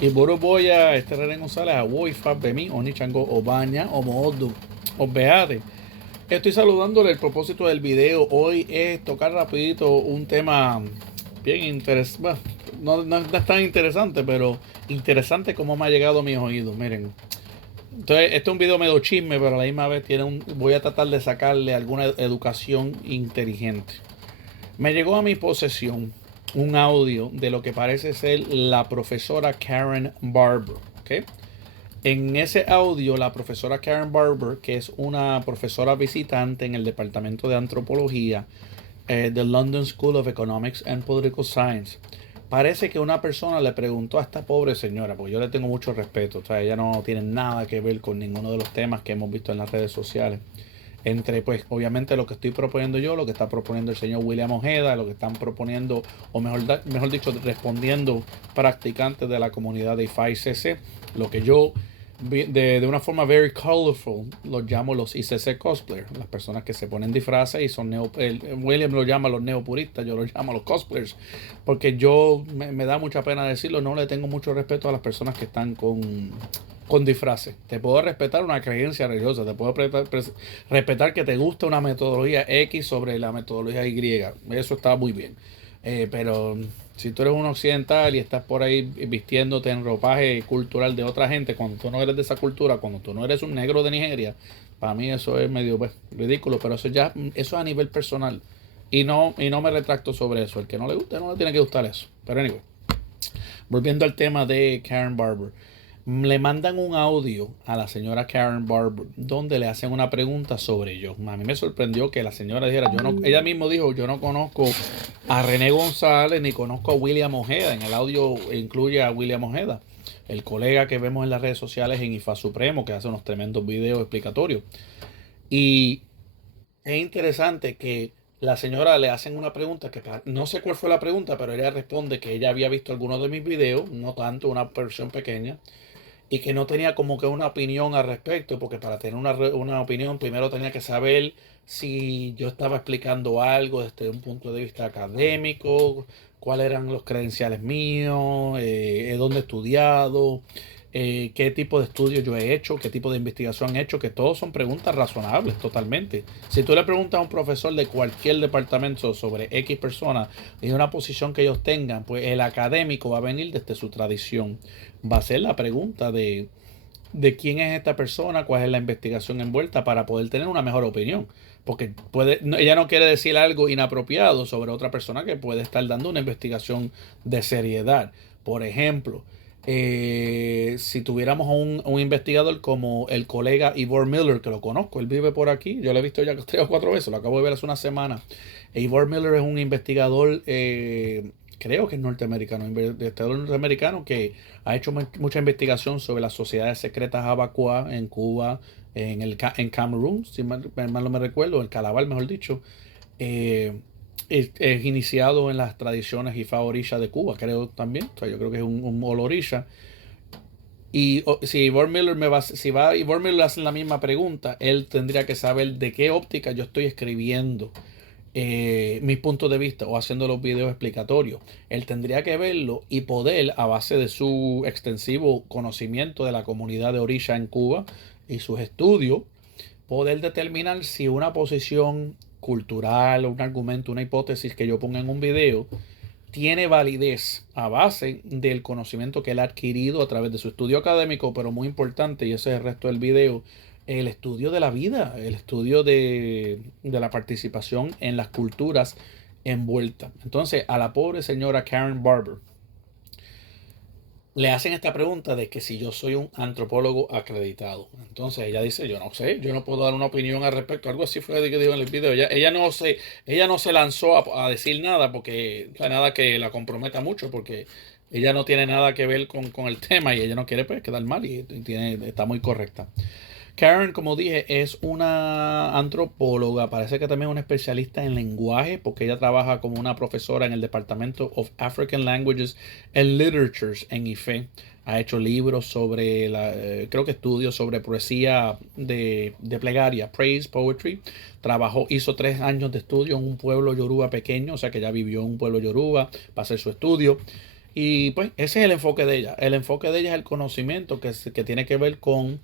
Iboroboya, René González, Awoy, Fab Bemi, Oni Chango, Obaña, Omodu, Obeade. Estoy saludándole. El propósito del video hoy es tocar rapidito un tema bien interesante. Bueno, no es tan interesante, pero interesante como me ha llegado a mis oídos. Miren, entonces, este es un video medio chisme, pero a la misma vez voy a tratar de sacarle alguna educación inteligente. Me llegó a mi posesión un audio de lo que parece ser la profesora Karen Barber. ¿Ok? En ese audio, la profesora Karen Barber, que es una profesora visitante en el departamento de antropología del London School of Economics and Political Science, parece que una persona le preguntó a esta pobre señora, porque yo le tengo mucho respeto, o sea, ella no tiene nada que ver con ninguno de los temas que hemos visto en las redes sociales. Entre, pues, obviamente lo que estoy proponiendo yo, lo que está proponiendo el señor William Ojeda, lo que están proponiendo, o mejor dicho, respondiendo practicantes de la comunidad de IFAI-CC, lo que yo de una forma very colorful los llamo los ICC cosplayers, las personas que se ponen disfraces y son William lo llama los neopuristas, yo los llamo los cosplayers, porque me da mucha pena decirlo, no le tengo mucho respeto a las personas que están con disfraces. Te puedo respetar una creencia religiosa, te puedo respetar que te gusta una metodología X sobre la metodología Y, eso está muy bien. Pero si tú eres un occidental y estás por ahí vistiéndote en ropaje cultural de otra gente, cuando tú no eres de esa cultura, cuando tú no eres un negro de Nigeria, para mí eso es medio pues, ridículo, pero eso es a nivel personal. Y no me retracto sobre eso. El que no le guste, no le tiene que gustar eso. Pero anyway, volviendo al tema de Karen Barber. Le mandan un audio a la señora Karen Barber donde le hacen una pregunta sobre ellos. A mí me sorprendió que la señora dijera, ella mismo dijo, yo no conozco a René González ni conozco a William Ojeda. En el audio incluye a William Ojeda, el colega que vemos en las redes sociales en IFA Supremo, que hace unos tremendos videos explicatorios. Y es interesante que la señora le hacen una pregunta que no sé cuál fue la pregunta, pero ella responde que ella había visto algunos de mis videos, no tanto, una versión pequeña, y que no tenía como que una opinión al respecto, porque para tener una opinión primero tenía que saber si yo estaba explicando algo desde un punto de vista académico, cuáles eran los credenciales míos, dónde he estudiado, qué tipo de estudios yo he hecho, qué tipo de investigación he hecho, que todos son preguntas razonables totalmente. Si tú le preguntas a un profesor de cualquier departamento sobre X persona y una posición que ellos tengan, pues el académico va a venir desde su tradición. Va a ser la pregunta de quién es esta persona, cuál es la investigación envuelta para poder tener una mejor opinión. Porque ella no quiere decir algo inapropiado sobre otra persona que puede estar dando una investigación de seriedad. Por ejemplo, si tuviéramos un investigador como el colega Ivor Miller, que lo conozco, él vive por aquí, yo lo he visto ya 3 o 4 veces, lo acabo de ver hace una semana. Ivor Miller es un investigador, creo que es norteamericano, investigador norteamericano que ha hecho mucha investigación sobre las sociedades secretas abacuá en Cuba, en Camerún, si mal no me recuerdo, en Calabar, mejor dicho. Eh, es iniciado en las tradiciones Ifa Orisha de Cuba, creo también. O sea, yo creo que es un Orisha. Y si Ivor Miller Ivor Miller le hacen la misma pregunta, él tendría que saber de qué óptica yo estoy escribiendo mis puntos de vista o haciendo los videos explicatorios. Él tendría que verlo y poder, a base de su extensivo conocimiento de la comunidad de Orisha en Cuba y sus estudios, poder determinar si una posición cultural, un argumento, una hipótesis que yo ponga en un video tiene validez a base del conocimiento que él ha adquirido a través de su estudio académico, pero muy importante, y ese es el resto del video, el estudio de la vida, el estudio de la participación en las culturas envueltas. Entonces, a la pobre señora Karen Barber, le hacen esta pregunta de que si yo soy un antropólogo acreditado. Entonces ella dice, yo no sé, yo no puedo dar una opinión al respecto. Algo así fue de que dijo en el video. Ella no se lanzó a decir nada porque, o sea, nada que la comprometa mucho porque ella no tiene nada que ver con el tema y ella no quiere pues, quedar mal y está muy correcta. Karen, como dije, es una antropóloga, parece que también es una especialista en lenguaje, porque ella trabaja como una profesora en el Departamento of African Languages and Literatures en IFE. Ha hecho libros sobre, creo que estudios sobre poesía de plegaria, praise poetry. Hizo 3 años de estudio en un pueblo yoruba pequeño, o sea que ya vivió en un pueblo yoruba para hacer su estudio. Y pues ese es el enfoque de ella. El enfoque de ella es el conocimiento que tiene que ver con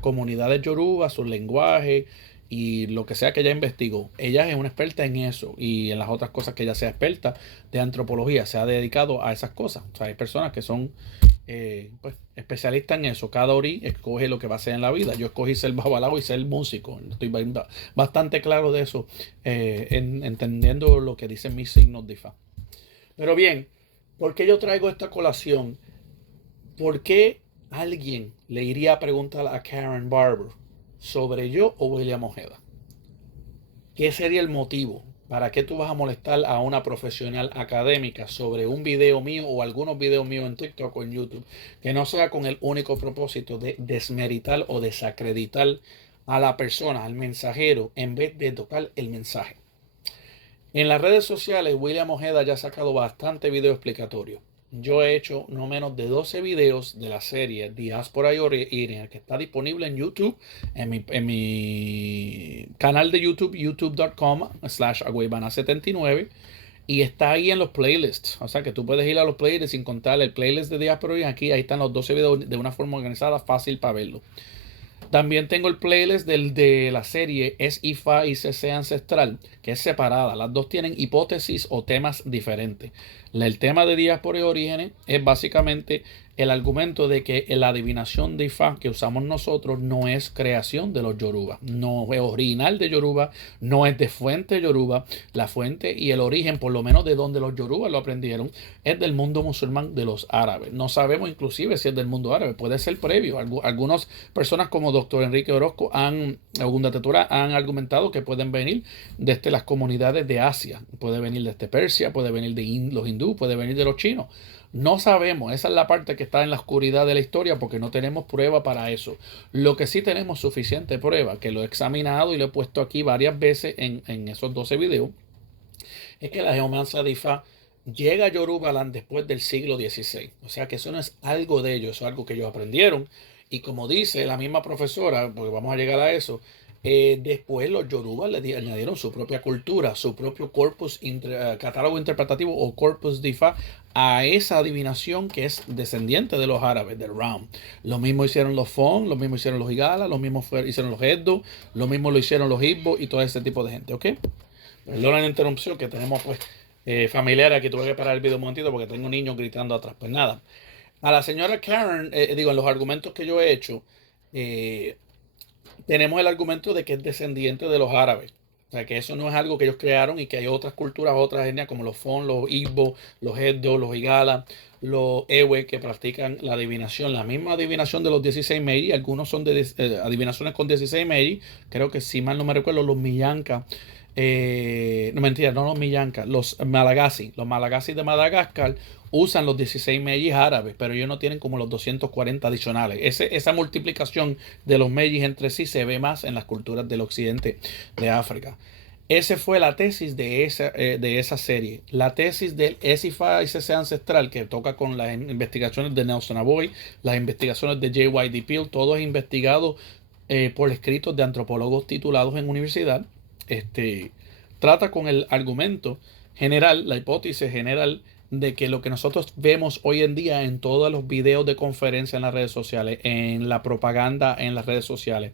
comunidades yoruba, su lenguaje y lo que sea que ella investigó. Ella es una experta en eso y en las otras cosas que ella sea experta de antropología. Se ha dedicado a esas cosas. O sea, hay personas que son pues, especialistas en eso. Cada ori escoge lo que va a hacer en la vida. Yo escogí ser babalao y ser músico. Estoy bastante claro de eso, entendiendo lo que dicen mis signos de Ifá. Pero bien, ¿por qué yo traigo esta colación? ¿Por qué alguien le iría a preguntar a Karen Barber sobre yo o William Ojeda? ¿Qué sería el motivo? ¿Para qué tú vas a molestar a una profesional académica sobre un video mío o algunos videos míos en TikTok o en YouTube? Que no sea con el único propósito de desmeritar o desacreditar a la persona, al mensajero, en vez de tocar el mensaje. En las redes sociales, William Ojeda ya ha sacado bastante video explicatorio. Yo he hecho no menos de 12 videos de la serie Diáspora y Origen, que está disponible en YouTube, en mi canal de YouTube, youtube.com/aguaybana79. Y está ahí en los playlists. O sea que tú puedes ir a los playlists sin contar el playlist de Diáspora y Origen. Aquí, ahí están los 12 videos de una forma organizada, fácil para verlo. También tengo el playlist de la serie Es Ifá y CC Ancestral, que es separada. Las dos tienen hipótesis o temas diferentes. El tema de Diáspora y Orígenes es básicamente el argumento de que la adivinación de Ifá que usamos nosotros no es creación de los Yoruba, no es original de Yoruba, no es de fuente Yoruba. La fuente y el origen, por lo menos de donde los Yoruba lo aprendieron, es del mundo musulmán de los árabes. No sabemos inclusive si es del mundo árabe, puede ser previo. Algunas personas como Dr. Enrique Orozco han argumentado que pueden venir desde las comunidades de Asia, puede venir desde Persia, puede venir de los hindú, puede venir de los chinos. No sabemos, esa es la parte que está en la oscuridad de la historia porque no tenemos prueba para eso. Lo que sí tenemos suficiente prueba, que lo he examinado y lo he puesto aquí varias veces en esos 12 videos, es que la geomancia de Ifá llega a Yorubaland después del siglo XVI. O sea que eso no es algo de ellos, eso es algo que ellos aprendieron. Y como dice la misma profesora, porque vamos a llegar a eso, después los Yorubas le añadieron su propia cultura, su propio catálogo interpretativo o corpus de Ifá a esa adivinación que es descendiente de los árabes, del Ram. Lo mismo hicieron los Fon, lo mismo hicieron los Igala, lo mismo hicieron los Edo, lo mismo lo hicieron los Igbo y todo ese tipo de gente, ¿ok? Perdona la interrupción que tenemos pues familiar aquí, tuve que parar el video un momentito porque tengo niños gritando atrás. Pues nada, a la señora Karen, en los argumentos que yo he hecho, tenemos el argumento de que es descendiente de los árabes. O sea, que eso no es algo que ellos crearon y que hay otras culturas, otras etnias como los Fon, los Igbo, los Edo, los Igala, los Ewe que practican la adivinación, la misma adivinación de los 16 Meiji. Algunos son de adivinaciones con 16 Meiji. Creo que si mal no me recuerdo, los Millanca. No mentira, no los Millanca, los Malagasy. Los Malagasy de Madagascar usan los 16 Meiji árabes, pero ellos no tienen como los 240 adicionales. Esa multiplicación de los Meiji entre sí se ve más en las culturas del occidente de África. Esa fue la tesis de esa serie. La tesis del ESIFA y CC Ancestral, que toca con las investigaciones de Nelson Aboy, las investigaciones de J.Y.D. Peel, todo es investigado por escritos de antropólogos titulados en universidad. Trata con el argumento general, la hipótesis general de que lo que nosotros vemos hoy en día en todos los videos de conferencia en las redes sociales, en la propaganda en las redes sociales,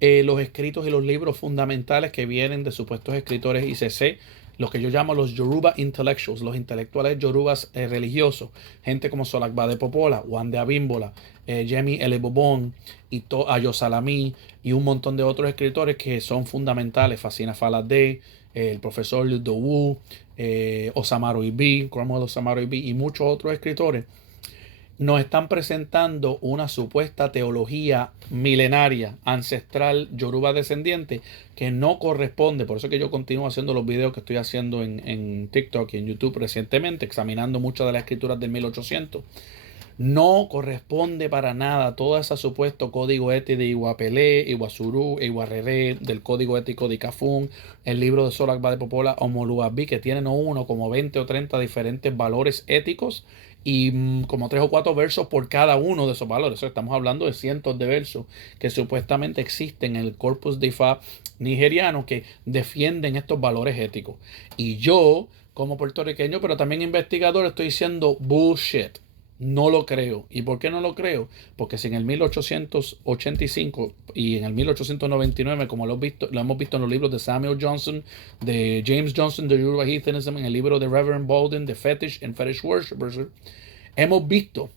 los escritos y los libros fundamentales que vienen de supuestos escritores ICC, lo que yo llamo los Yoruba Intellectuals, los intelectuales yorubas religiosos, gente como Solakbade Popola, Juan de Abímbola, Yemi Elebobón, y Ayo Salamí y un montón de otros escritores que son fundamentales, Fasina Falade, el profesor Dowu, Osamaro Ibi, Cromwell Osamaro Ibi y muchos otros escritores nos están presentando una supuesta teología milenaria, ancestral, yoruba descendiente, que no corresponde. Por eso que yo continúo haciendo los videos que estoy haciendo en TikTok y en YouTube recientemente, examinando muchas de las escrituras del 1800. No corresponde para nada todo ese supuesto código ético de Iguapelé, Iguazurú, Iguarreré, del código ético de Cafún, el libro de Solakbade Popola, Omoluabi, que tienen no uno, como 20 o 30 diferentes valores éticos y como 3 o 4 versos por cada uno de esos valores. O sea, estamos hablando de cientos de versos que supuestamente existen en el corpus de Ifá nigeriano que defienden estos valores éticos. Y yo, como puertorriqueño, pero también investigador, estoy diciendo bullshit. No lo creo. ¿Y por qué no lo creo? Porque si en el 1885 y en el 1899, como lo hemos visto en los libros de Samuel Johnson, de James Johnson, de Yoruba Heathenism, en el libro de Reverend Bolden, de Fetish and Fetish Worshippers, hemos visto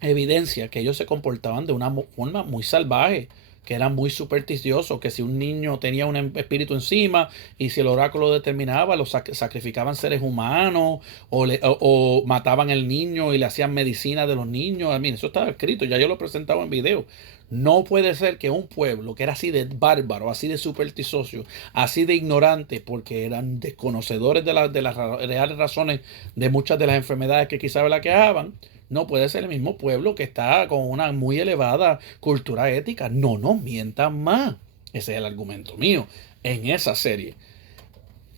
evidencia que ellos se comportaban de una forma muy salvaje, que eran muy supersticiosos, que si un niño tenía un espíritu encima y si el oráculo determinaba, lo sacrificaban seres humanos o mataban al niño y le hacían medicina de los niños. I mean, eso estaba escrito, ya yo lo he presentado en video. No puede ser que un pueblo que era así de bárbaro, así de supersticioso, así de ignorante, porque eran desconocedores de las reales razones de muchas de las enfermedades que quizás la quejaban, no puede ser el mismo pueblo que está con una muy elevada cultura ética. No nos mientan más. Ese es el argumento mío en esa serie.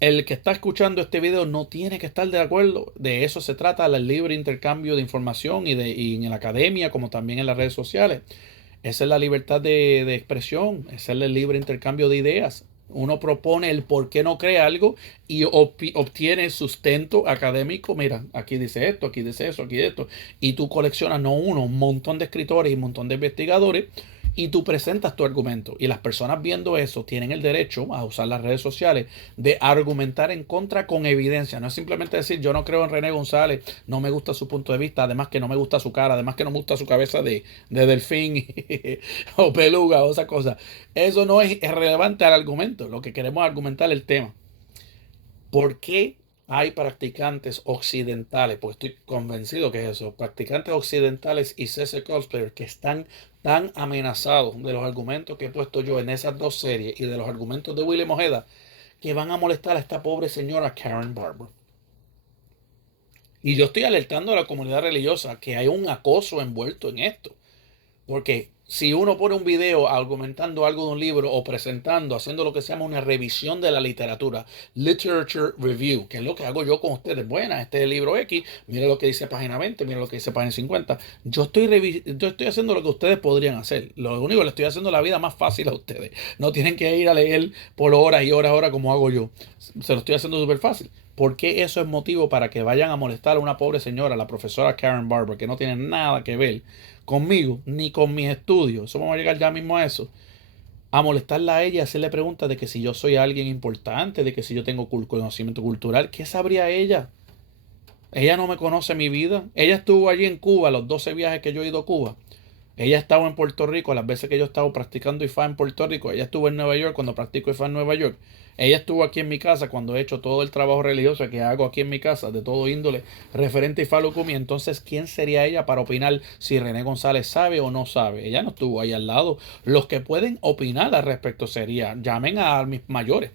El que está escuchando este video no tiene que estar de acuerdo. De eso se trata el libre intercambio de información y en la academia como también en las redes sociales. Esa es la libertad de expresión. Ese es el libre intercambio de ideas. Uno propone el por qué no cree algo y obtiene sustento académico. Mira, aquí dice esto, aquí dice eso, aquí esto. Y tú coleccionas no uno, un montón de escritores y un montón de investigadores y tú presentas tu argumento. Y las personas viendo eso tienen el derecho a usar las redes sociales de argumentar en contra con evidencia. No es simplemente decir yo no creo en René González, no me gusta su punto de vista, además que no me gusta su cara, además que no me gusta su cabeza de delfín o peluga o esa cosa. Eso no es relevante al argumento. Lo que queremos es argumentar el tema. ¿Por qué hay practicantes occidentales? Porque estoy convencido que es eso. Practicantes occidentales y C.C. Cosplayer que están tan amenazados de los argumentos que he puesto yo en esas dos series y de los argumentos de William Ojeda que van a molestar a esta pobre señora Karen Barber. Y yo estoy alertando a la comunidad religiosa que hay un acoso envuelto en esto. Porque si uno pone un video argumentando algo de un libro o presentando, haciendo lo que se llama una revisión de la literatura, literature review, que es lo que hago yo con ustedes. Bueno, este es el libro X, mire lo que dice página 20, mire lo que dice página 50. Yo estoy haciendo lo que ustedes podrían hacer. Lo único que le estoy haciendo la vida más fácil a ustedes. No tienen que ir a leer por horas y horas como hago yo. Se lo estoy haciendo súper fácil. ¿Por qué eso es motivo para que vayan a molestar a una pobre señora, la profesora Karen Barber, que no tiene nada que ver conmigo ni con mis estudios? Eso vamos a llegar ya mismo a eso. A molestarla a ella, hacerle preguntas de que si yo soy alguien importante, de que si yo tengo conocimiento cultural. ¿Qué sabría ella? Ella no me conoce mi vida. Ella estuvo allí en Cuba, los 12 viajes que yo he ido a Cuba. Ella estaba en Puerto Rico, las veces que yo estaba practicando IFA en Puerto Rico. Ella estuvo en Nueva York cuando practico IFA en Nueva York. Ella estuvo aquí en mi casa cuando he hecho todo el trabajo religioso que hago aquí en mi casa, de todo índole, referente a IFA Lukumi. Entonces, ¿quién sería ella para opinar si René González sabe o no sabe? Ella no estuvo ahí al lado. Los que pueden opinar al respecto serían, llamen a mis mayores.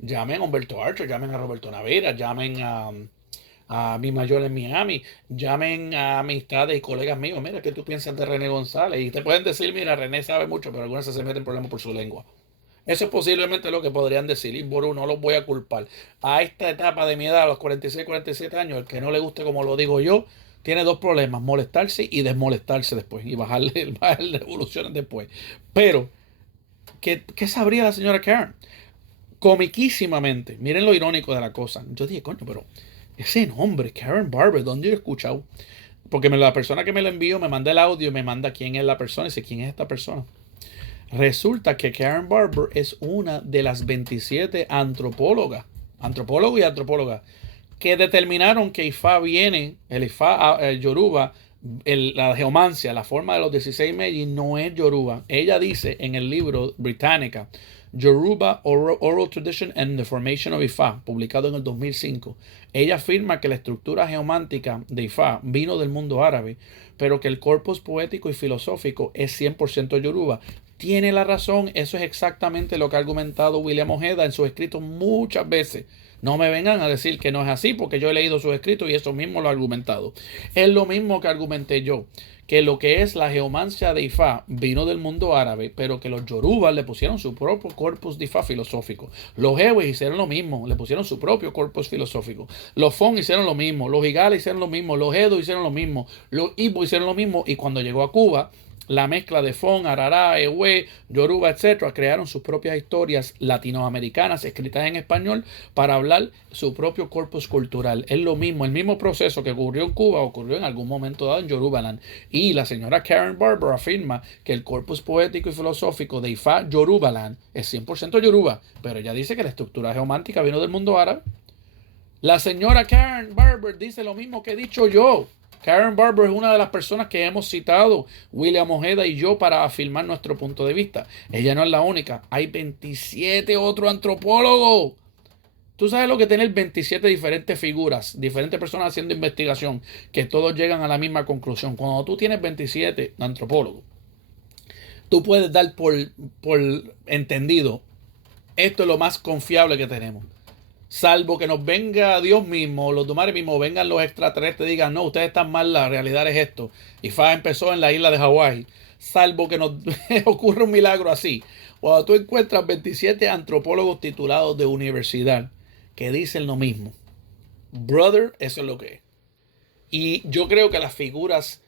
Llamen a Humberto Archer, llamen a Roberto Navera, llamen a mi mayor en Miami, llamen a amistades y colegas míos. Mira, ¿qué tú piensas de René González? Y te pueden decir, mira, René sabe mucho, pero algunas se meten en problemas por su lengua. Eso es posiblemente lo que podrían decir, y por uno no los voy a culpar. A esta etapa de mi edad, a los 46, 47 años, el que no le guste como lo digo yo, tiene dos problemas: molestarse y desmolestarse después, y bajarle revoluciones después. Pero, ¿qué sabría la señora Karen? Comiquísimamente, miren lo irónico de la cosa. Yo dije, coño, pero ese nombre, Karen Barber, ¿dónde yo he escuchado? Porque la persona que me lo envió me manda el audio y me manda quién es la persona y dice, ¿quién es esta persona? Resulta que Karen Barber es una de las 27 antropólogos y antropólogas, que determinaron que Ifá viene, el Ifá Yoruba, la geomancia, la forma de los 16 Meiji no es Yoruba. Ella dice en el libro Británica, Yoruba Oral Tradition and the Formation of Ifá, publicado en el 2005. Ella afirma que la estructura geomántica de Ifá vino del mundo árabe, pero que el corpus poético y filosófico es 100% Yoruba. Tiene la razón, eso es exactamente lo que ha argumentado William Ojeda en sus escritos muchas veces. No me vengan a decir que no es así, porque yo he leído sus escritos y eso mismo lo ha argumentado. Es lo mismo que argumenté yo, que lo que es la geomancia de Ifá vino del mundo árabe, pero que los yorubas le pusieron su propio corpus de Ifá filosófico. Los ewes hicieron lo mismo, le pusieron su propio corpus filosófico. Los fon hicieron lo mismo, los igales hicieron lo mismo, los edo hicieron lo mismo, los ibo hicieron lo mismo, y cuando llegó a Cuba, la mezcla de Fon, Arará, Ewe, Yoruba, etcétera, crearon sus propias historias latinoamericanas escritas en español para hablar su propio corpus cultural. Es lo mismo, el mismo proceso que ocurrió en Cuba ocurrió en algún momento dado en Yorubaland. Y la señora Karen Barber afirma que el corpus poético y filosófico de Ifá Yorubaland es 100% Yoruba, pero ella dice que la estructura geomántica vino del mundo árabe. La señora Karen Barber dice lo mismo que he dicho yo. Karen Barber es una de las personas que hemos citado, William Ojeda y yo, para afirmar nuestro punto de vista. Ella no es la única. Hay 27 otros antropólogos. Tú sabes lo que tener 27 diferentes figuras, diferentes personas haciendo investigación, que todos llegan a la misma conclusión. Cuando tú tienes 27 antropólogos, tú puedes dar por entendido, esto es lo más confiable que tenemos. Salvo que nos venga Dios mismo, los Dumares mismos, vengan los extraterrestres y digan, no, ustedes están mal, la realidad es esto. Y Fa empezó en la isla de Hawái. Salvo que nos ocurra un milagro así. Cuando tú encuentras 27 antropólogos titulados de universidad que dicen lo mismo, brother, eso es lo que es. Y yo creo que las figuras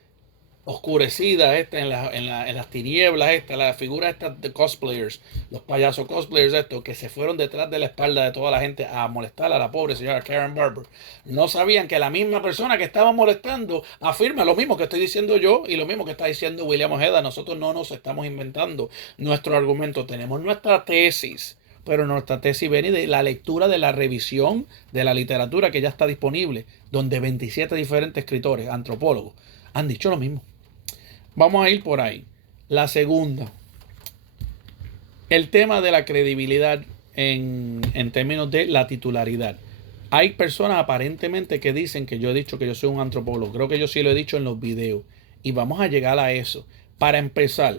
oscurecidas en las tinieblas las figuras estas de cosplayers, los payasos cosplayers estos que se fueron detrás de la espalda de toda la gente a molestar a la pobre señora Karen Barber, no sabían que la misma persona que estaba molestando afirma lo mismo que estoy diciendo yo y lo mismo que está diciendo William Ojeda. Nosotros no nos estamos inventando nuestro argumento, tenemos nuestra tesis, pero nuestra tesis viene de la lectura, de la revisión de la literatura que ya está disponible, donde 27 diferentes escritores, antropólogos, han dicho lo mismo. Vamos a ir por ahí. La segunda, el tema de la credibilidad en términos de la titularidad. Hay personas aparentemente que dicen que yo he dicho que yo soy un antropólogo. Creo que yo sí lo he dicho en los videos. Y vamos a llegar a eso. Para empezar,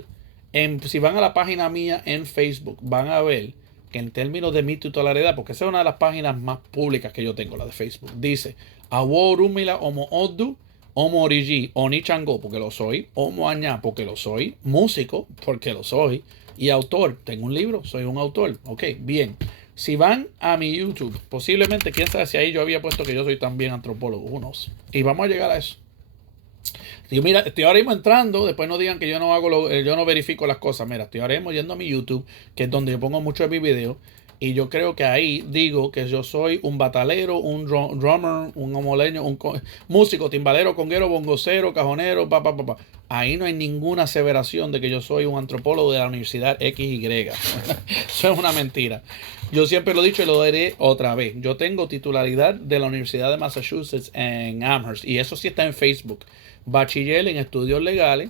si van a la página mía en Facebook, van a ver que en términos de mi titularidad, porque esa es una de las páginas más públicas que yo tengo, la de Facebook, dice Awo Rumila Omo Odu Omo Origi, Oni Chango, porque lo soy, Omo Añá, porque lo soy, músico, porque lo soy, y autor, tengo un libro, soy un autor. Ok, bien. Si van a mi YouTube, posiblemente, quién sabe si ahí yo había puesto que yo soy también antropólogo, unos. Y vamos a llegar a eso. Digo, mira, estoy ahora mismo entrando, después no digan que yo no hago yo no verifico las cosas. Mira, estoy ahora mismo yendo a mi YouTube, que es donde yo pongo muchos de mis videos. Y yo creo que ahí digo que yo soy un batalero, un drummer, un homoleño, un músico, timbalero, conguero, bongocero, cajonero, pa. Ahí no hay ninguna aseveración de que yo soy un antropólogo de la Universidad XY. Eso es una mentira. Yo siempre lo he dicho y lo diré otra vez. Yo tengo titularidad de la Universidad de Massachusetts en Amherst. Y eso sí está en Facebook. Bachiller en estudios legales.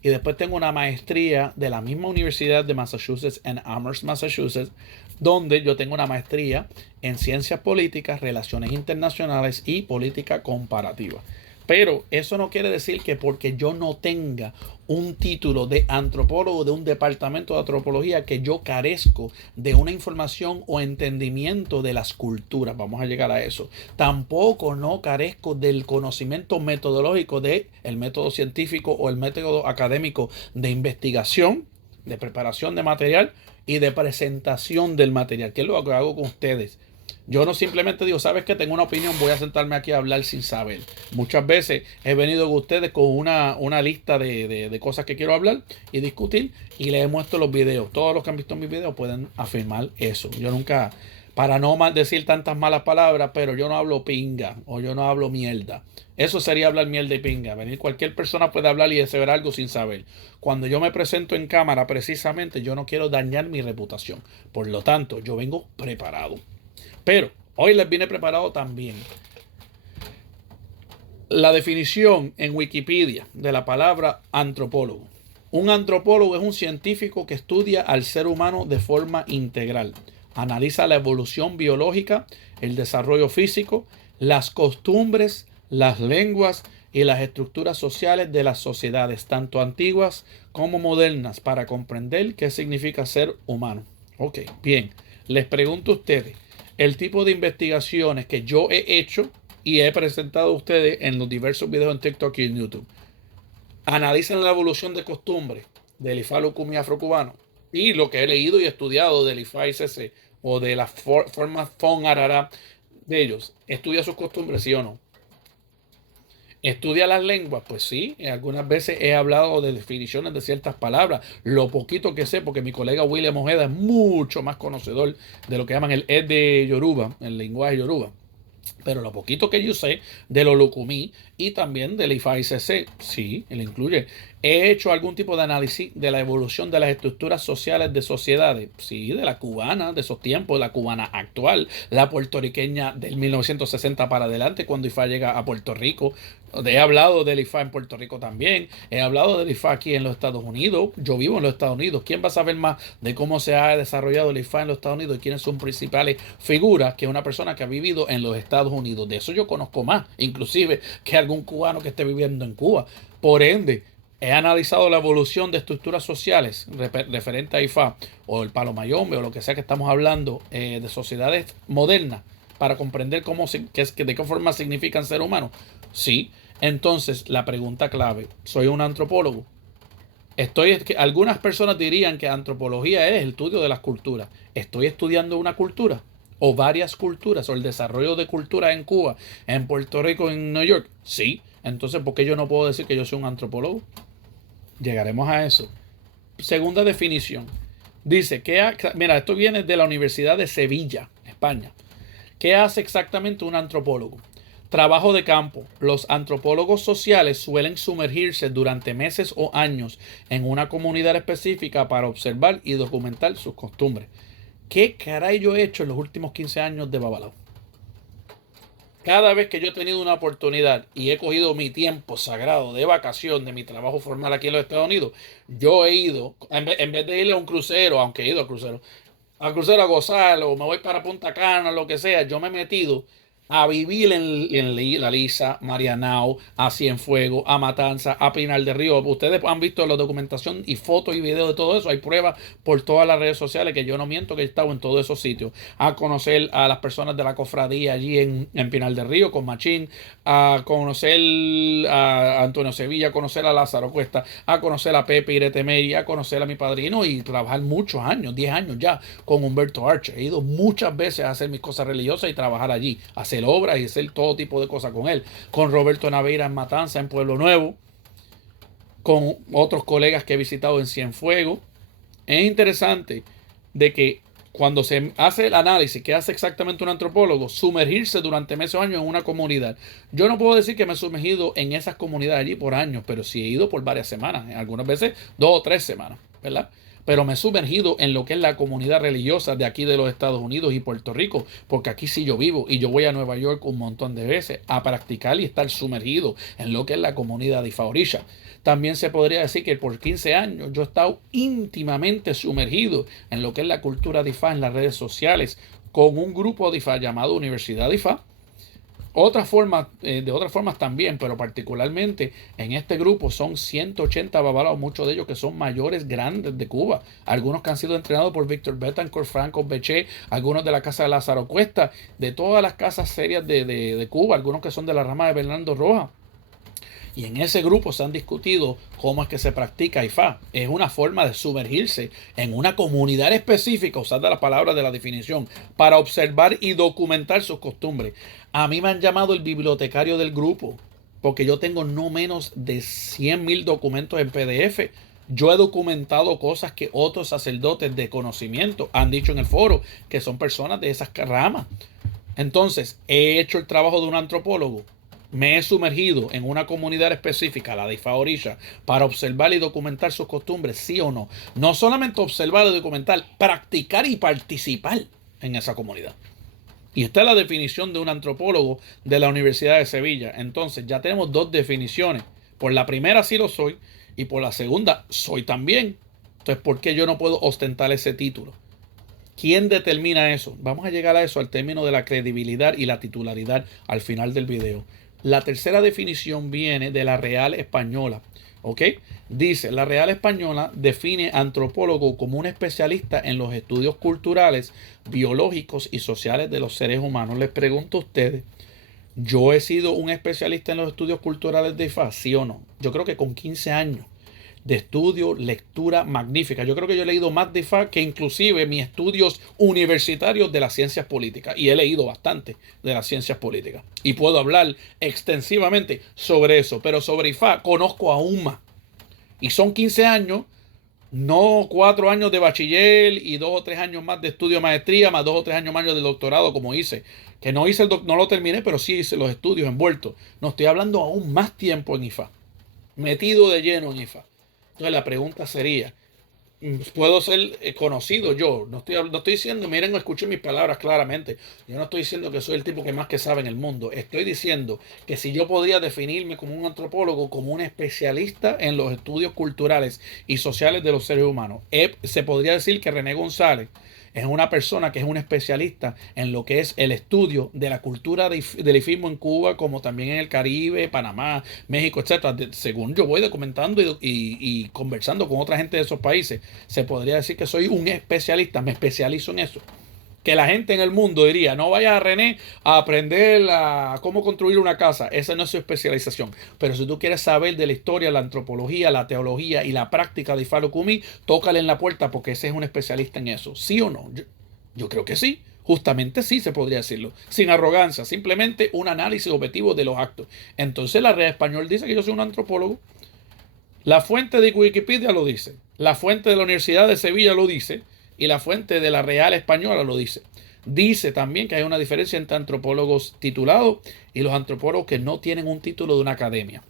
Y después tengo una maestría de la misma Universidad de Massachusetts en Amherst, Massachusetts, donde yo tengo una maestría en ciencias políticas, relaciones internacionales y política comparativa. Pero eso no quiere decir que porque yo no tenga un título de antropólogo de un departamento de antropología que yo carezco de una información o entendimiento de las culturas. Vamos a llegar a eso. Tampoco no carezco del conocimiento metodológico del método científico o el método académico de investigación, de preparación de material y de presentación del material, que es lo que hago con ustedes. Yo no simplemente digo, ¿sabes qué? Tengo una opinión, voy a sentarme aquí a hablar sin saber. Muchas veces he venido con ustedes con una lista de cosas que quiero hablar y discutir y les muestro los videos. Todos los que han visto mis videos pueden afirmar eso. Yo nunca, para no decir tantas malas palabras, pero yo no hablo pinga o yo no hablo mierda. Eso sería hablar mierda y pinga. Venir cualquier persona puede hablar y aseverar algo sin saber. Cuando yo me presento en cámara, precisamente, yo no quiero dañar mi reputación. Por lo tanto, yo vengo preparado. Pero hoy les viene preparado también la definición en Wikipedia de la palabra antropólogo. Un antropólogo es un científico que estudia al ser humano de forma integral. Analiza la evolución biológica, el desarrollo físico, las costumbres, las lenguas y las estructuras sociales de las sociedades, tanto antiguas como modernas, para comprender qué significa ser humano. Ok, bien. Les pregunto a ustedes, el tipo de investigaciones que yo he hecho y he presentado a ustedes en los diversos videos en TikTok y en YouTube. Analizan la evolución de costumbres del Ifá Lukumi afrocubano y lo que he leído y estudiado del Ifá ICC o de las formas Fon Arará de ellos. ¿Estudia sus costumbres, sí o no? ¿Estudia las lenguas? Pues sí, algunas veces he hablado de definiciones de ciertas palabras, lo poquito que sé, porque mi colega William Ojeda es mucho más conocedor de lo que llaman el Ed de Yoruba, el lenguaje Yoruba. Pero lo poquito que yo sé de lo Lucumí y también del IFA-ICC, sí, él incluye. He hecho algún tipo de análisis de la evolución de las estructuras sociales de sociedades, sí, de la cubana, de esos tiempos, la cubana actual, la puertorriqueña del 1960 para adelante, cuando IFA llega a Puerto Rico. He hablado del IFA en Puerto Rico también, he hablado del IFA aquí en los Estados Unidos, yo vivo en los Estados Unidos. ¿Quién va a saber más de cómo se ha desarrollado el IFA en los Estados Unidos y quiénes son principales figuras que una persona que ha vivido en los Estados Unidos? De eso yo conozco más, inclusive, que algún cubano que esté viviendo en Cuba. Por ende, he analizado la evolución de estructuras sociales referente a IFA o el Palo Mayombe o lo que sea que estamos hablando de sociedades modernas para comprender de qué forma significan ser humanos. Sí, entonces la pregunta clave, ¿soy un antropólogo? Algunas personas dirían que antropología es el estudio de las culturas. ¿Estoy estudiando una cultura? ¿O varias culturas? ¿O el desarrollo de culturas en Cuba, en Puerto Rico, en Nueva York? Sí. Entonces, ¿por qué yo no puedo decir que yo soy un antropólogo? Llegaremos a eso. Segunda definición. Dice mira, esto viene de la Universidad de Sevilla, España. ¿Qué hace exactamente un antropólogo? Trabajo de campo. Los antropólogos sociales suelen sumergirse durante meses o años en una comunidad específica para observar y documentar sus costumbres. ¿Qué caray yo he hecho en los últimos 15 años de Babalao? Cada vez que yo he tenido una oportunidad y he cogido mi tiempo sagrado de vacación de mi trabajo formal aquí en los Estados Unidos, yo he ido, en vez de ir a un crucero, aunque he ido al crucero a gozar o me voy para Punta Cana, lo que sea, yo me he metido a vivir en La Lisa, Marianao, a Cienfuegos, a Matanza, a Pinar del Río. Ustedes han visto la documentación y fotos y videos de todo eso. Hay pruebas por todas las redes sociales que yo no miento que he estado en todos esos sitios. A conocer a las personas de la cofradía allí en Pinar del Río con Machín, a conocer a Antonio Sevilla, a conocer a Lázaro Cuesta, a conocer a Pepe Iretemey, a conocer a mi padrino y trabajar muchos años, 10 años ya, con Humberto Archer. He ido muchas veces a hacer mis cosas religiosas y trabajar allí, hacer obras y hacer todo tipo de cosas con él. Con Roberto Naveira en Matanza, en Pueblo Nuevo, con otros colegas que he visitado en Cienfuegos. Es interesante de que cuando se hace el análisis que hace exactamente un antropólogo, sumergirse durante meses o años en una comunidad. Yo no puedo decir que me he sumergido en esas comunidades allí por años, pero sí he ido por varias semanas, algunas veces 2 o 3 semanas, ¿verdad? Pero me he sumergido en lo que es la comunidad religiosa de aquí de los Estados Unidos y Puerto Rico, porque aquí sí yo vivo y yo voy a Nueva York un montón de veces a practicar y estar sumergido en lo que es la comunidad de Ifa Orisha. También se podría decir que por 15 años yo he estado íntimamente sumergido en lo que es la cultura de IFA en las redes sociales con un grupo de IFA llamado Universidad de IFA. De otras formas también, pero particularmente en este grupo son 180 babalaos, muchos de ellos que son mayores grandes de Cuba. Algunos que han sido entrenados por Víctor Betancourt, Franco Beché, algunos de la casa de Lázaro Cuesta, de todas las casas serias de Cuba, algunos que son de la rama de Bernardo Rojas. Y en ese grupo se han discutido cómo es que se practica IFA. Es una forma de sumergirse en una comunidad específica, usando las palabras de la definición, para observar y documentar sus costumbres. A mí me han llamado el bibliotecario del grupo, porque yo tengo no menos de 100,000 documentos en PDF. Yo he documentado cosas que otros sacerdotes de conocimiento han dicho en el foro, que son personas de esas ramas. Entonces, he hecho el trabajo de un antropólogo. Me he sumergido en una comunidad específica, la de Ifa Orisha, para observar y documentar sus costumbres, sí o no. No solamente observar y documentar, practicar y participar en esa comunidad. Y esta es la definición de un antropólogo de la Universidad de Sevilla. Entonces ya tenemos 2 definiciones. Por la primera sí lo soy y por la segunda soy también. Entonces, ¿por qué yo no puedo ostentar ese título? ¿Quién determina eso? Vamos a llegar a eso al término de la credibilidad y la titularidad al final del video. La tercera definición viene de la Real Española. ¿Ok? Dice, la Real Española define antropólogo como un especialista en los estudios culturales, biológicos y sociales de los seres humanos. Les pregunto a ustedes, ¿yo he sido un especialista en los estudios culturales de IFA? ¿Sí o no? Yo creo que con 15 años de estudio, lectura magnífica. Yo creo que yo he leído más de IFA que inclusive mis estudios universitarios de las ciencias políticas. Y he leído bastante de las ciencias políticas. Y puedo hablar extensivamente sobre eso. Pero sobre IFA conozco aún más. Y son 15 años, no 4 años de bachiller y 2 o 3 años más de estudio de maestría, más 2 o 3 años más de doctorado como hice. Que no hice no lo terminé, pero sí hice los estudios envueltos. No, estoy hablando aún más tiempo en IFA. Metido de lleno en IFA. Entonces la pregunta sería, ¿puedo ser conocido yo? No estoy diciendo, miren, escuchen mis palabras claramente. Yo no estoy diciendo que soy el tipo que más que sabe en el mundo. Estoy diciendo que si yo podría definirme como un antropólogo, como un especialista en los estudios culturales y sociales de los seres humanos, se podría decir que René González es una persona que es un especialista en lo que es el estudio de la cultura del ifismo en Cuba, como también en el Caribe, Panamá, México, etcétera. Según yo voy documentando y conversando con otra gente de esos países, se podría decir que soy un especialista, me especializo en eso. Que la gente en el mundo diría, no vayas a René a aprender a cómo construir una casa. Esa no es su especialización. Pero si tú quieres saber de la historia, la antropología, la teología y la práctica de Ifá Lukumi, tócale en la puerta porque ese es un especialista en eso. ¿Sí o no? Yo creo que sí. Justamente sí se podría decirlo. Sin arrogancia. Simplemente un análisis objetivo de los actos. Entonces la Real Español dice que yo soy un antropólogo. La fuente de Wikipedia lo dice. La fuente de la Universidad de Sevilla lo dice. Y la fuente de la Real Española lo dice. Dice también que hay una diferencia entre antropólogos titulados y los antropólogos que no tienen un título de una academia.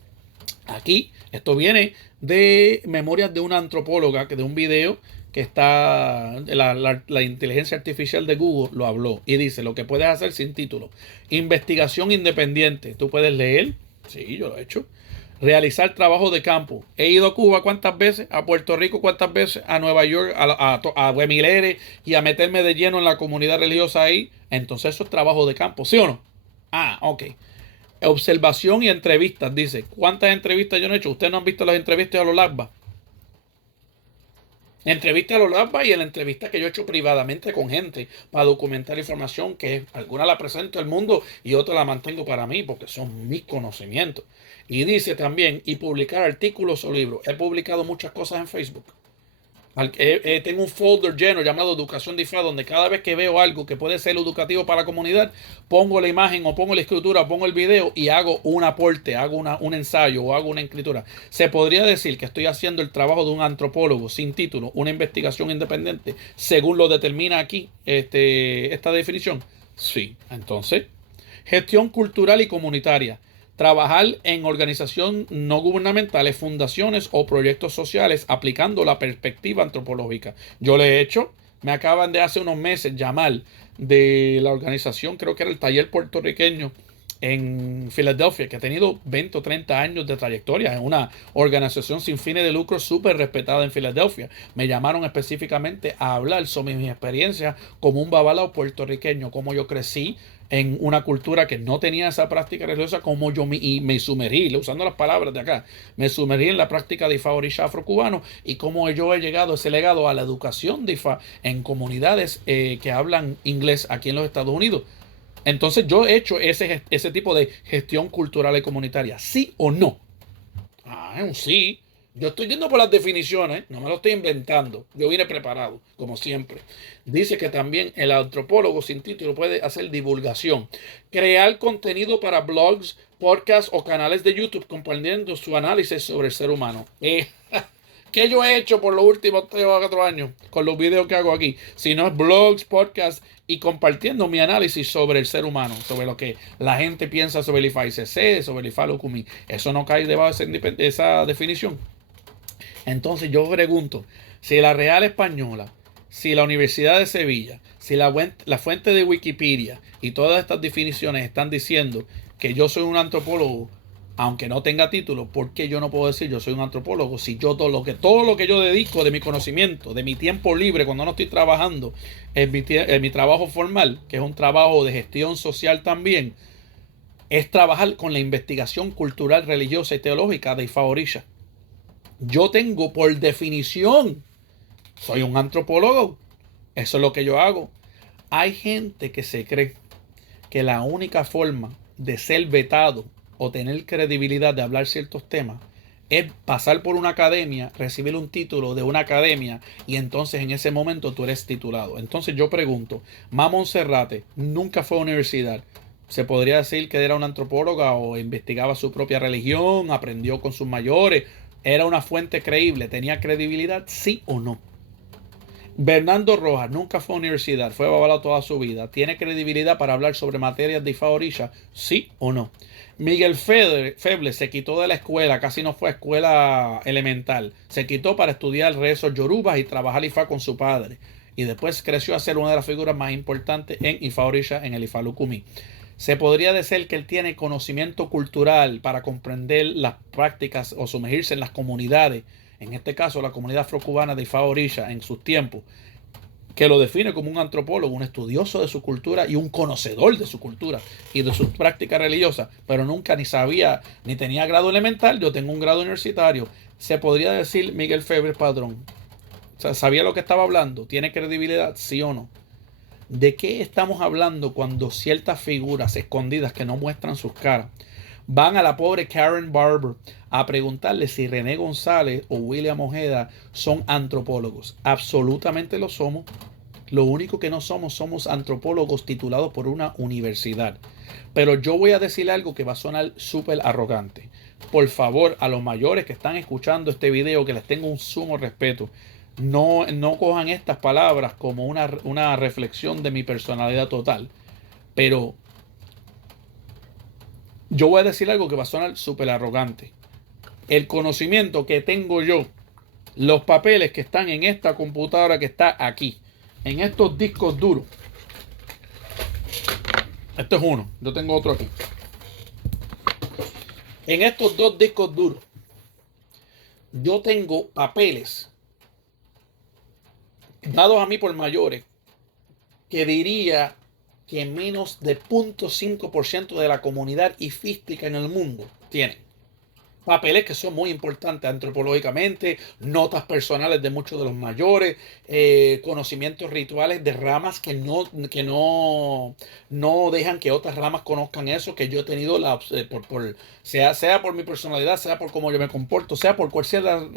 Aquí, esto viene de Memorias de una antropóloga, que de un video que está, la inteligencia artificial de Google lo habló. Y dice, lo que puedes hacer sin título. Investigación independiente. Tú puedes leer. Sí, yo lo he hecho. Realizar trabajo de campo. He ido a Cuba cuántas veces, a Puerto Rico cuántas veces, a Nueva York, a Guemilere y a meterme de lleno en la comunidad religiosa ahí. Entonces eso es trabajo de campo, ¿sí o no? Ah, ok. Observación y entrevistas, dice. ¿Cuántas entrevistas yo no he hecho? ¿Ustedes no han visto las entrevistas a los LACBA? Entrevista a los LACBA y en la entrevista que yo he hecho privadamente con gente para documentar información que alguna la presento al mundo y otra la mantengo para mí porque son mis conocimientos. Y dice también, y publicar artículos o libros. He publicado muchas cosas en Facebook. Tengo un folder lleno llamado Educación de IFA, donde cada vez que veo algo que puede ser educativo para la comunidad, pongo la imagen o pongo la escritura o pongo el video y hago un aporte, hago un ensayo o hago una escritura. Se podría decir que estoy haciendo el trabajo de un antropólogo sin título, una investigación independiente, según lo determina aquí esta definición. Sí, entonces, gestión cultural y comunitaria. Trabajar en organizaciones no gubernamentales, fundaciones o proyectos sociales aplicando la perspectiva antropológica. Yo lo he hecho. Me acaban de hace unos meses llamar de la organización, creo que era el Taller Puertorriqueño en Filadelfia, que ha tenido 20 o 30 años de trayectoria. Es una organización sin fines de lucro súper respetada en Filadelfia. Me llamaron específicamente a hablar sobre mi experiencia como un babalao puertorriqueño, cómo yo crecí en una cultura que no tenía esa práctica religiosa, como yo me sumergí, usando las palabras de acá, me sumergí en la práctica de Ifá Orisha afrocubano y cómo yo he llegado ese legado a la educación de Ifá en comunidades que hablan inglés aquí en los Estados Unidos. Entonces yo he hecho ese tipo de gestión cultural y comunitaria. ¿Sí o no? Ah, es un sí. Yo estoy yendo por las definiciones, no me lo estoy inventando. Yo vine preparado, como siempre. Dice que también el antropólogo sin título puede hacer divulgación, crear contenido para blogs, podcasts o canales de YouTube compartiendo su análisis sobre el ser humano. ¿Qué yo he hecho por los últimos 3 o 4 años con los videos que hago aquí? Si no es blogs, podcasts y compartiendo mi análisis sobre el ser humano, sobre lo que la gente piensa sobre el IFA ICC, sobre el IFA Lukumi. Eso no cae debajo de esa definición. Entonces yo pregunto, si la Real Española, si la Universidad de Sevilla, si la fuente de Wikipedia y todas estas definiciones están diciendo que yo soy un antropólogo, aunque no tenga título, ¿por qué yo no puedo decir yo soy un antropólogo? Si yo todo lo que yo dedico de mi conocimiento, de mi tiempo libre, cuando no estoy trabajando, en mi trabajo formal, que es un trabajo de gestión social también, es trabajar con la investigación cultural, religiosa y teológica de Ifá Orisha. Yo tengo, por definición, soy un antropólogo. Eso es lo que yo hago. Hay gente que se cree que la única forma de ser vetado o tener credibilidad de hablar ciertos temas es pasar por una academia, recibir un título de una academia y entonces en ese momento tú eres titulado. Entonces yo pregunto, Ma Monserrate nunca fue a universidad. ¿Se podría decir que era una antropóloga o investigaba su propia religión, aprendió con sus mayores? ¿Era una fuente creíble? ¿Tenía credibilidad? ¿Sí o no? Bernardo Rojas nunca fue a universidad, fue babalao toda su vida. ¿Tiene credibilidad para hablar sobre materias de Ifa Orisha? ¿Sí o no? Miguel Feble se quitó de la escuela, casi no fue a escuela elemental. Se quitó para estudiar rezos yorubas y trabajar Ifa con su padre. Y después creció a ser una de las figuras más importantes en Ifa Orisha, en el Ifa Lukumi. Se podría decir que él tiene conocimiento cultural para comprender las prácticas o sumergirse en las comunidades, en este caso la comunidad afrocubana de Ifa Orisha en sus tiempos, que lo define como un antropólogo, un estudioso de su cultura y un conocedor de su cultura y de sus prácticas religiosas, pero nunca ni sabía, ni tenía grado elemental. Yo tengo un grado universitario. Se podría decir Miguel Feble Padrón. O sea, ¿sabía lo que estaba hablando? ¿Tiene credibilidad? ¿Sí o no? ¿De qué estamos hablando cuando ciertas figuras escondidas que no muestran sus caras van a la pobre Karen Barber a preguntarle si René González o William Ojeda son antropólogos? Absolutamente lo somos. Lo único que no somos antropólogos titulados por una universidad. Pero yo voy a decir algo que va a sonar súper arrogante. Por favor, a los mayores que están escuchando este video, que les tengo un sumo respeto, no cojan estas palabras como una reflexión de mi personalidad total. Pero yo voy a decir algo que va a sonar súper arrogante. El conocimiento que tengo yo, los papeles que están en esta computadora que está aquí, en estos discos duros. Este es uno, yo tengo otro aquí. En estos dos discos duros, yo tengo papeles dados a mí por mayores que diría que menos de 0.5% de la comunidad ifística en el mundo tienen. Papeles que son muy importantes antropológicamente, notas personales de muchos de los mayores, conocimientos rituales de ramas que no dejan que otras ramas conozcan eso, que yo he tenido sea por mi personalidad, sea por cómo yo me comporto, sea por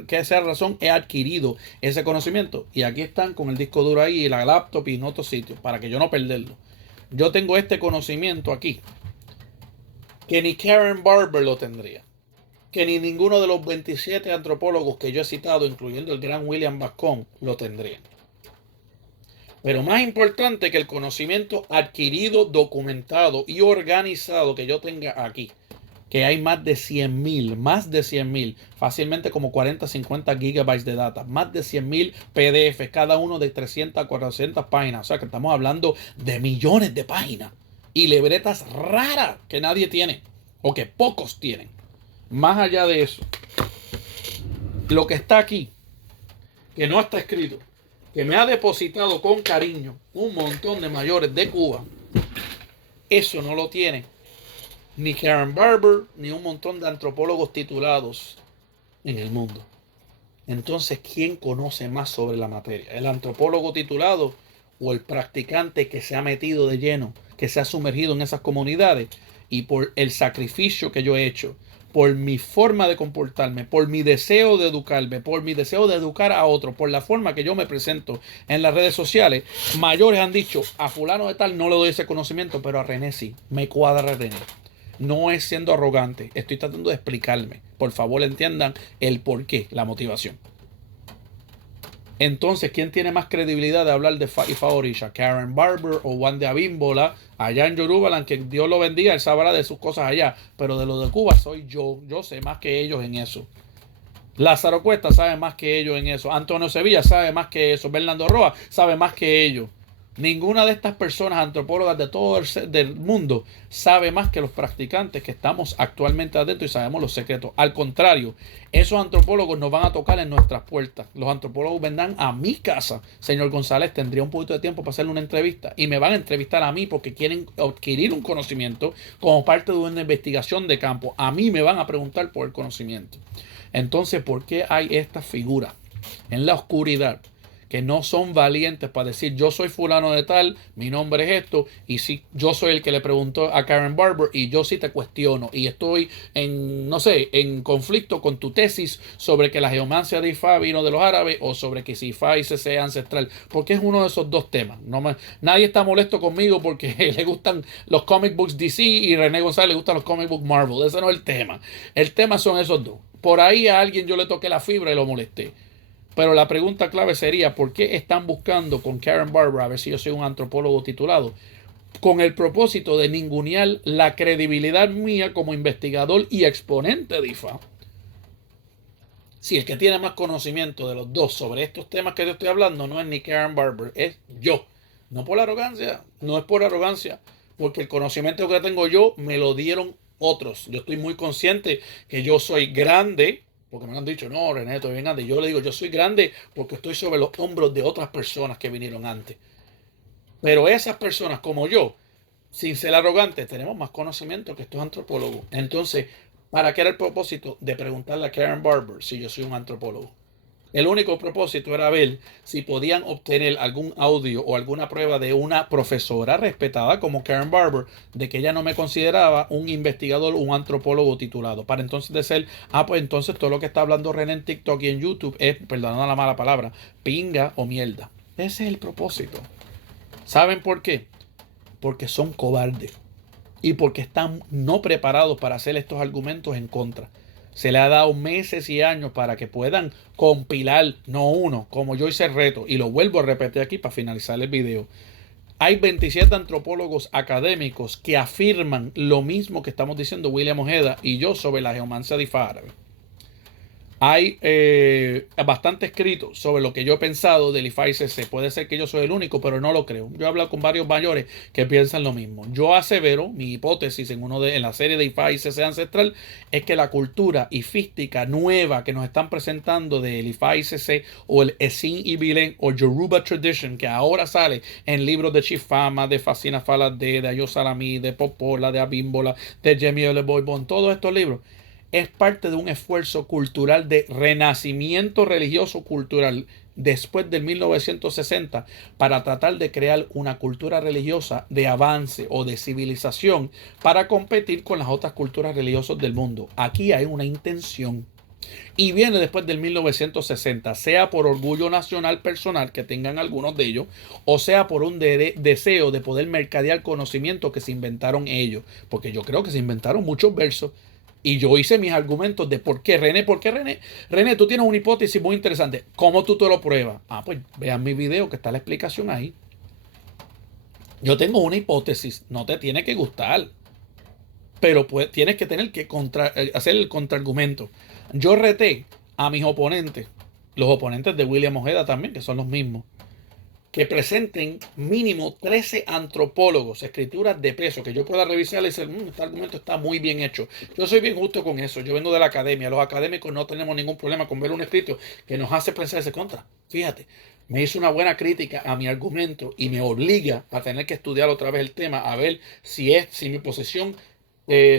que sea razón, he adquirido ese conocimiento. Y aquí están con el disco duro ahí, y la laptop y en otros sitios, para que yo no perderlo. Yo tengo este conocimiento aquí, que ni Karen Barber lo tendría, que ni ninguno de los 27 antropólogos que yo he citado, incluyendo el gran William Bascom, lo tendrían. Pero más importante que el conocimiento adquirido, documentado y organizado que yo tenga aquí, que hay más de 100,000, fácilmente como 40, 50 gigabytes de data, más de 100,000 PDF, cada uno de 300 a 400 páginas. O sea que estamos hablando de millones de páginas y libretas raras que nadie tiene o que pocos tienen. Más allá de eso, lo que está aquí, que no está escrito, que me ha depositado con cariño un montón de mayores de Cuba, eso no lo tiene ni Karen Barber ni un montón de antropólogos titulados en el mundo. Entonces, ¿quién conoce más sobre la materia? ¿El antropólogo titulado o el practicante que se ha metido de lleno, que se ha sumergido en esas comunidades y por el sacrificio que yo he hecho, por mi forma de comportarme, por mi deseo de educarme, por mi deseo de educar a otros, por la forma que yo me presento en las redes sociales? Mayores han dicho, a fulano de tal no le doy ese conocimiento, pero a René sí, me cuadra René. No es siendo arrogante, estoy tratando de explicarme. Por favor, entiendan el porqué, la motivación. Entonces, ¿quién tiene más credibilidad de hablar de Ifa Orisha? ¿Karen Barber o Juan de Abímbola allá en Yorubaland? Que Dios lo bendiga, él sabrá de sus cosas allá. Pero de lo de Cuba soy yo. Yo sé más que ellos en eso. Lázaro Cuesta sabe más que ellos en eso. Antonio Sevilla sabe más que eso. Bernardo Roa sabe más que ellos. Ninguna de estas personas antropólogas de todo del mundo sabe más que los practicantes que estamos actualmente adentro y sabemos los secretos. Al contrario, esos antropólogos nos van a tocar en nuestras puertas. Los antropólogos vendrán a mi casa. Señor González, tendría un poquito de tiempo para hacerle una entrevista y me van a entrevistar a mí porque quieren adquirir un conocimiento como parte de una investigación de campo. A mí me van a preguntar por el conocimiento. Entonces, ¿por qué hay esta figura en la oscuridad que no son valientes para decir yo soy fulano de tal, mi nombre es esto, y sí, yo soy el que le preguntó a Karen Barber y yo sí te cuestiono y estoy en, no sé, en conflicto con tu tesis sobre que la geomancia de Ifá vino de los árabes o sobre que si Ifá y CC es ancestral, porque es uno de esos dos temas. Nadie está molesto conmigo porque le gustan los comic books DC y René González le gustan los comic books Marvel. Ese no es el tema. El tema son esos dos. Por ahí a alguien yo le toqué la fibra y lo molesté. Pero la pregunta clave sería, ¿por qué están buscando con Karen Barber a ver si yo soy un antropólogo titulado? Con el propósito de ningunear la credibilidad mía como investigador y exponente de IFA. Si el que tiene más conocimiento de los dos sobre estos temas que yo estoy hablando no es ni Karen Barber, es yo. No por la arrogancia, no es por arrogancia, porque el conocimiento que tengo yo me lo dieron otros. Yo estoy muy consciente que yo soy grande, porque me han dicho, no, René, estoy bien grande. Yo le digo, yo soy grande porque estoy sobre los hombros de otras personas que vinieron antes. Pero esas personas como yo, sin ser arrogantes, tenemos más conocimiento que estos antropólogos. Entonces, ¿para qué era el propósito de preguntarle a Karen Barber si yo soy un antropólogo? El único propósito era ver si podían obtener algún audio o alguna prueba de una profesora respetada como Karen Barber de que ella no me consideraba un investigador, un antropólogo titulado. Para entonces decir, pues entonces todo lo que está hablando René en TikTok y en YouTube es, perdonando la mala palabra, pinga o mierda. Ese es el propósito. ¿Saben por qué? Porque son cobardes y porque están no preparados para hacer estos argumentos en contra. Se le ha dado meses y años para que puedan compilar, no uno, como yo hice el reto, y lo vuelvo a repetir aquí para finalizar el video. Hay 27 antropólogos académicos que afirman lo mismo que estamos diciendo William Ojeda y yo sobre la geomancia de Ifá árabe. Hay bastante escrito sobre lo que yo he pensado del IFA y CC. Puede ser que yo soy el único, pero no lo creo. Yo he hablado con varios mayores que piensan lo mismo. Yo asevero, mi hipótesis en la serie de IFA y CC ancestral, es que la cultura ifística nueva que nos están presentando del IFA y CC o el Esin y Bilén o Yoruba Tradition, que ahora sale en libros de Chifama, de Fascina Falade, de Ayosalami, de Popola, de Abímbola, de Jemmy Boybon, todos estos libros es parte de un esfuerzo cultural de renacimiento religioso cultural después del 1960 para tratar de crear una cultura religiosa de avance o de civilización para competir con las otras culturas religiosas del mundo. Aquí hay una intención. Y viene después del 1960, sea por orgullo nacional personal que tengan algunos de ellos, o sea por un deseo de poder mercadear conocimiento que se inventaron ellos. Porque yo creo que se inventaron muchos versos. Y yo hice mis argumentos de por qué René. René, tú tienes una hipótesis muy interesante. ¿Cómo tú te lo pruebas? Pues vean mi video que está la explicación ahí. Yo tengo una hipótesis. No te tiene que gustar. Pero pues, tienes que tener que hacer el contraargumento. Yo reté a mis oponentes. Los oponentes de William Ojeda también, que son los mismos. Que presenten mínimo 13 antropólogos, escrituras de peso, que yo pueda revisar y decir, este argumento está muy bien hecho. Yo soy bien justo con eso. Yo vengo de la academia. Los académicos no tenemos ningún problema con ver un escrito que nos hace pensar ese contra. Fíjate, me hizo una buena crítica a mi argumento y me obliga a tener que estudiar otra vez el tema, a ver si mi posición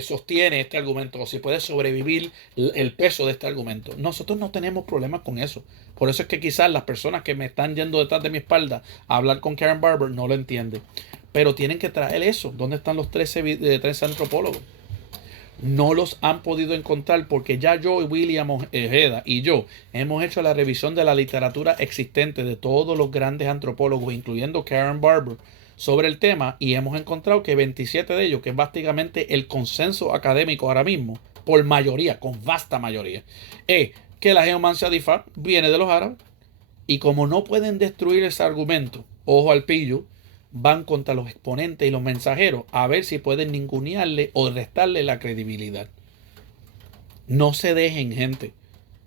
sostiene este argumento o si puede sobrevivir el peso de este argumento. Nosotros no tenemos problemas con eso. Por eso es que quizás las personas que me están yendo detrás de mi espalda a hablar con Karen Barber no lo entienden. Pero tienen que traer eso. ¿Dónde están los 13 antropólogos? No los han podido encontrar porque ya yo y William Ojeda y yo hemos hecho la revisión de la literatura existente de todos los grandes antropólogos, incluyendo Karen Barber, sobre el tema y hemos encontrado que 27 de ellos, que es básicamente el consenso académico ahora mismo, por mayoría, con vasta mayoría, es que la geomancia de Ifá viene de los árabes y como no pueden destruir ese argumento, ojo al pillo, van contra los exponentes y los mensajeros a ver si pueden ningunearle o restarle la credibilidad. No se dejen, gente.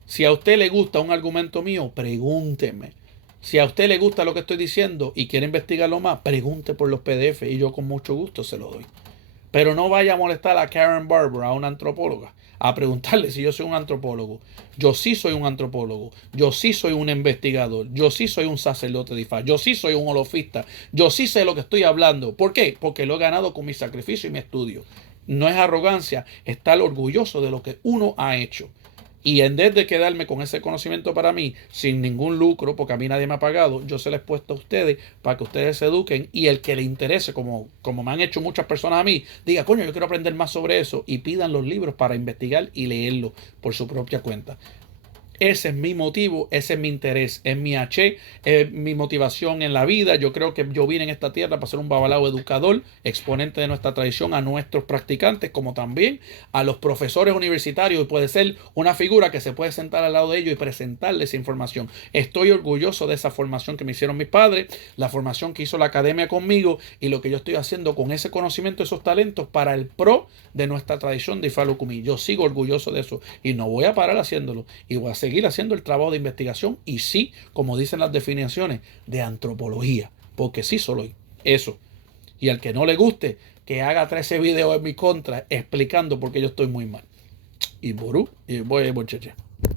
Si a usted le gusta un argumento mío, pregúnteme. Si a usted le gusta lo que estoy diciendo y quiere investigarlo más, pregunte por los PDF y yo con mucho gusto se lo doy. Pero no vaya a molestar a Karen Barber, a una antropóloga, a preguntarle si yo soy un antropólogo. Yo sí soy un antropólogo. Yo sí soy un investigador. Yo sí soy un sacerdote de Ifá. Yo sí soy un holofista. Yo sí sé lo que estoy hablando. ¿Por qué? Porque lo he ganado con mi sacrificio y mi estudio. No es arrogancia, estar orgulloso de lo que uno ha hecho. Y en vez de quedarme con ese conocimiento para mí, sin ningún lucro, porque a mí nadie me ha pagado, yo se les he puesto a ustedes para que ustedes se eduquen y el que le interese, como me han hecho muchas personas a mí, diga, coño, yo quiero aprender más sobre eso y pidan los libros para investigar y leerlo por su propia cuenta. Ese es mi motivo, ese es mi interés, es mi H, es mi motivación en la vida. Yo creo que yo vine en esta tierra para ser un babalao educador, exponente de nuestra tradición a nuestros practicantes, como también a los profesores universitarios. Y puede ser una figura que se puede sentar al lado de ellos y presentarles información. Estoy orgulloso de esa formación que me hicieron mis padres, la formación que hizo la academia conmigo y lo que yo estoy haciendo con ese conocimiento, esos talentos para el pro de nuestra tradición de Ifá Lucumí. Yo sigo orgulloso de eso y no voy a parar haciéndolo y voy a seguir haciendo el trabajo de investigación y sí, como dicen las definiciones, de antropología, porque sí soy eso. Y al que no le guste, que haga 13 videos en mi contra explicando por qué yo estoy muy mal. Y Burú, y voy a muchacha.